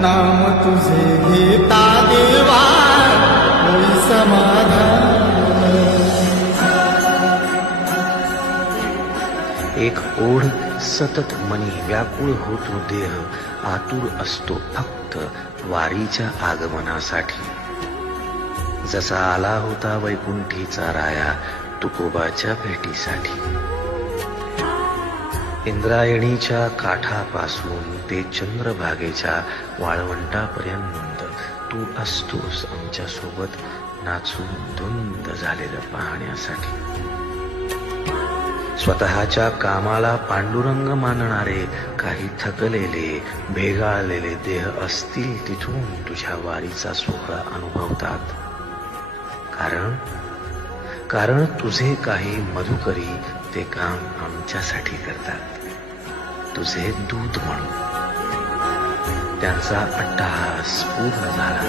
नाम तुझे घेता देवा होई समाधान. एक ओढ सतत मनी व्याकुळ होतो देह, आतुर असतो फक्त वारीच्या आगमनासाठी. जसा आला होता वैकुंठीचा राया तुकोबाच्या भेटीसाठी. इंद्रायणीच्या काठापासून ते चंद्रभागेच्या वाळवंटापर्यंत तू असतोस आमच्या सोबत, नाचून धुंद झालेलं पाहण्यासाठी. स्वतःच्या कामाला पांडुरंग मानणारे काही थकलेले भेगाळलेले देह असतील तिथून तुझ्या वारीचा सोहळा अनुभवतात. कारण तुझे काही मधुकरी ते काम आमच्यासाठी करतात, तुझे दूत म्हणून. त्यांचा अट्टहास पूर्ण झाला.